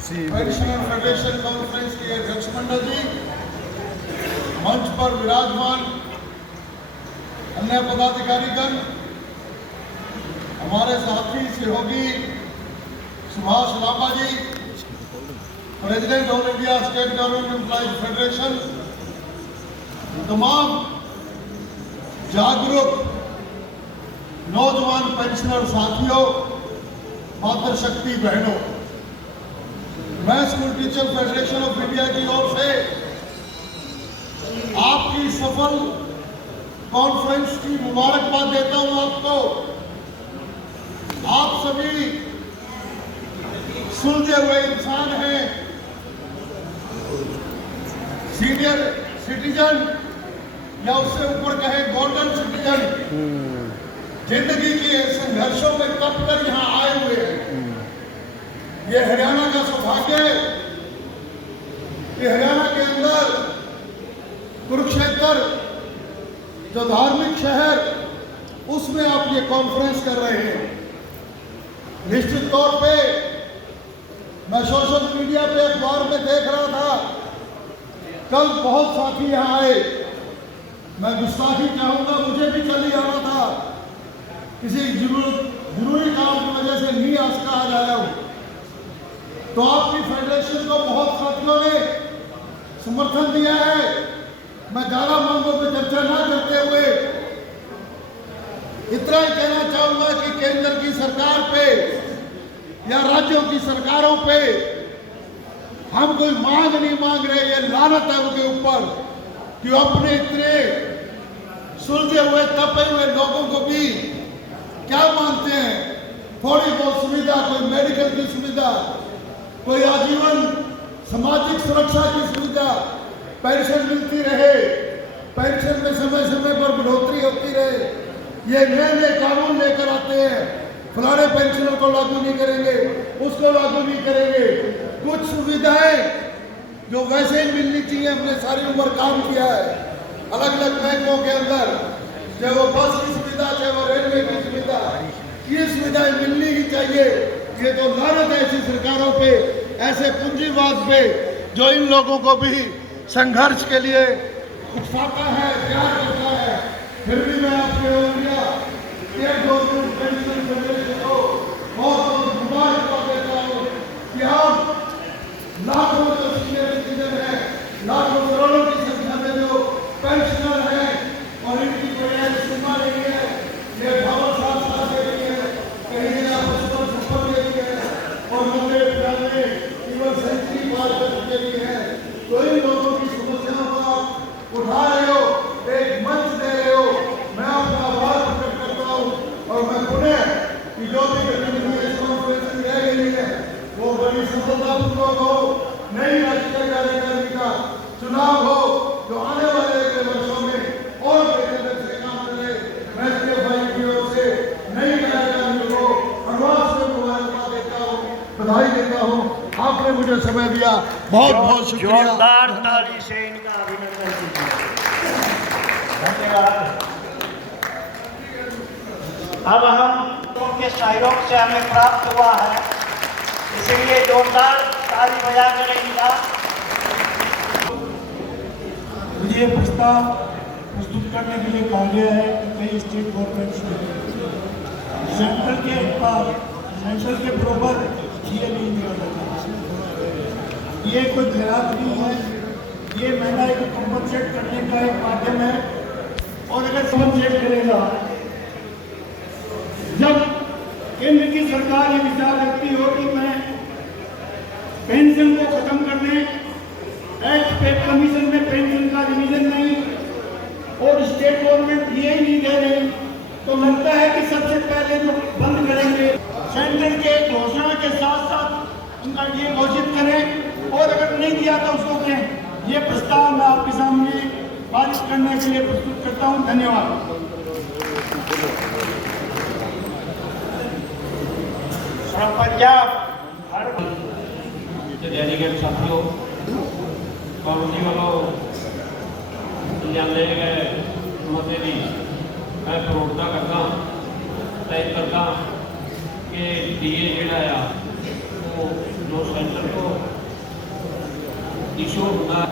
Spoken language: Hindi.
पेंशनर फेडरेशन कॉन्फ्रेंस के अध्यक्ष मंडल जी, मंच पर विराजमान अन्य पदाधिकारीगण, हमारे साथी सहयोगी Subhash Lamba ji, president all India state government employees federation, तमाम जागरूक नौजवान पेंशनर साथियों, मातृशक्ति बहनों, मैं school teacher federation of India की ओर से आपकी सफल कॉन्फ्रेंस की मुबारकबाद देता हूं। आपको, आप सभी सुलझे हुए इंसान हैं, सीनियर सिटीजन या उससे ऊपर कहे गोल्डन सिटीजन, जिंदगी के संघर्षों में कट कर यहां आए हुए हैं। ये हरियाणा का सौभाग्य है कि हरियाणा के अंदर कुरुक्षेत्र जो धार्मिक शहर, उसमें आप ये कॉन्फ्रेंस कर रहे हैं। निश्चित तौर पे मैं सोशल मीडिया पे अखबार में देख रहा था, कल बहुत साथी यहाँ आए, मैं गुस्ताखी चाहूंगा, मुझे भी चली आना था, किसी जरूरी काम की वजह से नहीं आज आया हूं। तो आपकी फेडरेशन को बहुत साथियों ने समर्थन दिया है। मैं ज्यादा मांगों पर चर्चा ना करते हुए इतना ही कहना चाहूंगा कि केंद्र की सरकार पे या राज्यों की सरकारों पे हम कोई मांग नहीं मांग रहे, ये लानत है उनके ऊपर कि अपने इतने सुलझे हुए तपे हुए लोगों को भी क्या मानते हैं, थोड़ी बहुत सुविधा, कोई मेडिकल की सुविधा, कोई आजीवन सामाजिक सुरक्षा की सुविधा, पेंशन मिलती रहे, पेंशन में समय समय पर बढ़ोतरी होती रहे। ये नए नए कानून लेकर आते हैं, फलाने पेंशनर को लागू नहीं करेंगे, उसको लागू नहीं करेंगे। कुछ सुविधाएं जो वैसे ही मिलनी चाहिए, हमने सारी उम्र काम किया है अलग अलग बैंकों के अंदर, चाहे वो बस की सुविधा, चाहे वो रेलवे की सुविधा, ये सुविधाएं मिलनी ही चाहिए। ये तो लानत है ऐसी सरकारों पे, ऐसे पूंजीवाद पे जो इन लोगों को भी संघर्ष के लिए उकसाता है, प्यार करता है। फिर भी मैं आपके स्टेट गवर्नमेंट पेंशन फेडरेशन को बहुत बहुत मुबारकबाद देता हूँ कि आप लाखों जो सीनियर सिटीजन है, लाखों करोड़ों की संख्या में जो पेंशनर है और इनकी कोई ऐसी सीमा नहीं है, ये भवन साथ दे रही है, कहीं आप सफल दे रही है और 90-95 केवल सेंचुरी पार कर चुके भी है। तो इन लोगों की समस्याओं को आप उठा रहे हो, एक मंच दे रहे हो, मैं आपका आभार प्रकट करता हूँ। और मैं पुनः कि जो भी गतिविधि इस कॉन्फ्रेंस में रह गई है वो बड़ी सफलतापूर्वक हो, नई राष्ट्रीय कार्यकारिणी का चुनाव हो जो आने वाले अगले वर्षों में और बेहतर से काम करे। मैं इसके भाई की ओर से नई कार्यकारिणी को अडवांस में मुबारकबाद देता हूँ, बधाई देता हूँ। आपने मुझे समय दिया, बहुत बहुत शुक्रिया। जोरदार ताली से इनका अभिनंदन कीजिए। धन्यवाद। अब हम उनके सहयोग से हमें प्राप्त हुआ है, इसलिए जोरदार ताली बजा कर इनका। मुझे प्रस्ताव प्रस्तुत करने के लिए कहा गया है कि कई स्टेट गवर्नमेंट सेंटर के बराबर ये नहीं दिया जाता। ये कोई खराब नहीं है, ये महंगाई को कंपनसेट करने का एक माध्यम है। और अगर कंपनसेट करेगा, जब केंद्र की सरकार ये विचार रखती हो कि मैं पेंशन को खत्म करने, एक्ट पे कमीशन में पेंशन का रिवीजन नहीं, और स्टेट गवर्नमेंट ये ही नहीं दे रही, तो लगता है कि सबसे पहले जो बंद करेंगे सेंटर के घोषणा के साथ साथ उनका ये घोषित करें, और अगर नहीं दिया तो उसको दें। ये प्रस्ताव मैं आपके सामने पारित करने के लिए प्रस्तुत करता हूं। धन्यवाद। डेलीगेट साथियों, काउंटी वालों लियाने गए मते की मैं प्रमुखता करता तय करता कि DA जोड़ा आ वो जो सेंटर को इशू होना